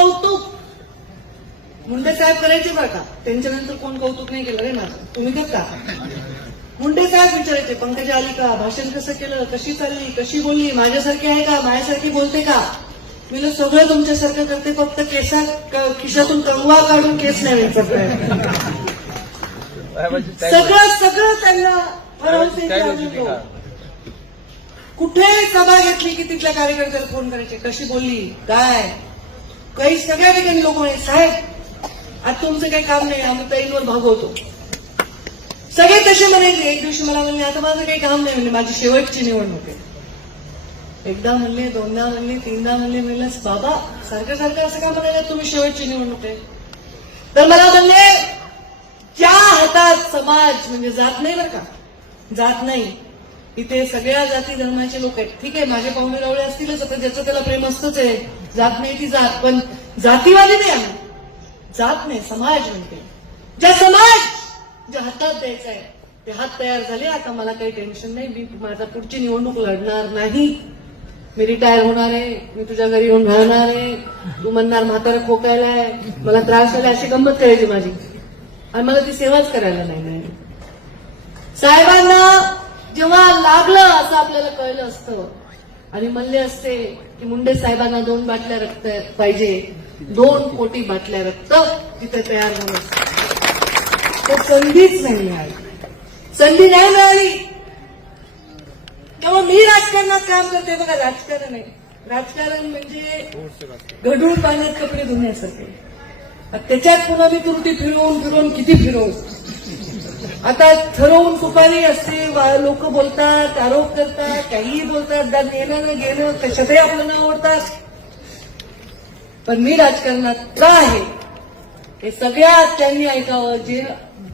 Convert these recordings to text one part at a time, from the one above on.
कौतुक मुंडे साहेब करायचे बरं का, त्यांच्यानंतर कोण कौतुक नाही केलं रे माझं, तुम्ही करता. मुंडे साहेब विचारायचे पंकजा आली का, भाषण कसं केलं, कशी चालली, कशी बोलली, माझ्यासारखी आहे का, माझ्यासारखी बोलते का. मी सगळं तुमच्यासारखं करते, फक्त खिशातून कंगवा काढून केस नाही विचारत. सगळं सगळं त्यांना भरवसे. कुठेही सभा घेतली की तिथल्या कार्यकर्त्याला फोन करायचे, कशी बोलली काय. काही सगळ्या ठिकाणी लोक म्हणे साहेब आज तुमचं काही काम नाही, आम्ही पेनवर भागवतो. सगळे तसे म्हणायचे. एक दिवशी मला म्हणले आता माझं काही काम नाही, म्हणजे माझी शेवटची निवडणूक आहे. एकदा म्हणले, दोनदा म्हणले, तीनदा म्हणले. म्हणलं बाबा सारखं सारखं असं का म्हणायला, तुम्ही शेवटची निवडणूक आहे. तर मला म्हणले ज्या हातात समाज म्हणजे जात नाही बरं का, जात नाही. इथे सगळ्या जाती धर्माचे लोक आहेत. ठीक आहे माझे पाहुणे रावळे असतीलच, आता ज्याचं त्याला प्रेम असतंच आहे. जात नाही ती जात, पण जातीवादी नाही आम्ही. जात नाही समाज म्हणते. ज्या समाज ज्या हातात द्यायचा आहे ते हात तयार झाले. आता मला काही टेन्शन नाही, मी माझा पुढची निवडणूक लढणार नाही. मी रिटायर होणार आहे, मी तुझ्या घरी येऊन राहणार आहे. तू म्हणणार म्हातारा खोकायलाय, मला त्रास झाला, अशी गंमत करायची माझी. आणि मला ती सेवाच करायला नाही. साहेबांना जेव्हा लागलं असं आपल्याला कळलं असतं आणि म्हणले असते की मुंडे साहेबांना 2 बाटल्या रक्त पाहिजे, 2 कोटी बाटल्या रक्त तिथे तयार झालं असतं. तो संधीच नाही मिळाली. संधी नाही मिळाली. तेव्हा मी राजकारणात काम करते बघा. राजकारण आहे, राजकारण म्हणजे गढूळ पाण्यात कपडे धुण्यासारखे. त्याच्यात पुन्हा मी त्रुटी फिरवून फिरवून किती फिरवू. आता ठरवून सुपारी असते, लोक बोलतात, आरोप करतात, काहीही बोलतात, येणं न घेणं कशातही आपल्याला आवडतात. पण मी राजकारणात का आहे हे सगळ्यात त्यांनी ऐकावं. जे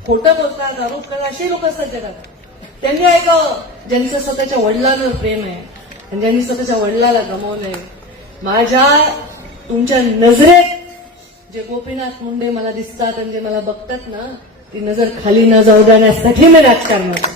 खोटं बोलतात, आरोप करतात असे लोक असतात जगात, त्यांनी ऐकावं. ज्यांचं स्वतःच्या वडिलांवर प्रेम आहे आणि ज्यांनी स्वतःच्या वडिलाला गमावलंय. माझ्या तुमच्या नजरेत जे गोपीनाथ मुंडे मला दिसतात आणि जे मला बघतात ना, ती नजर खाली न जाऊ देण्यासाठी मी राजकारणात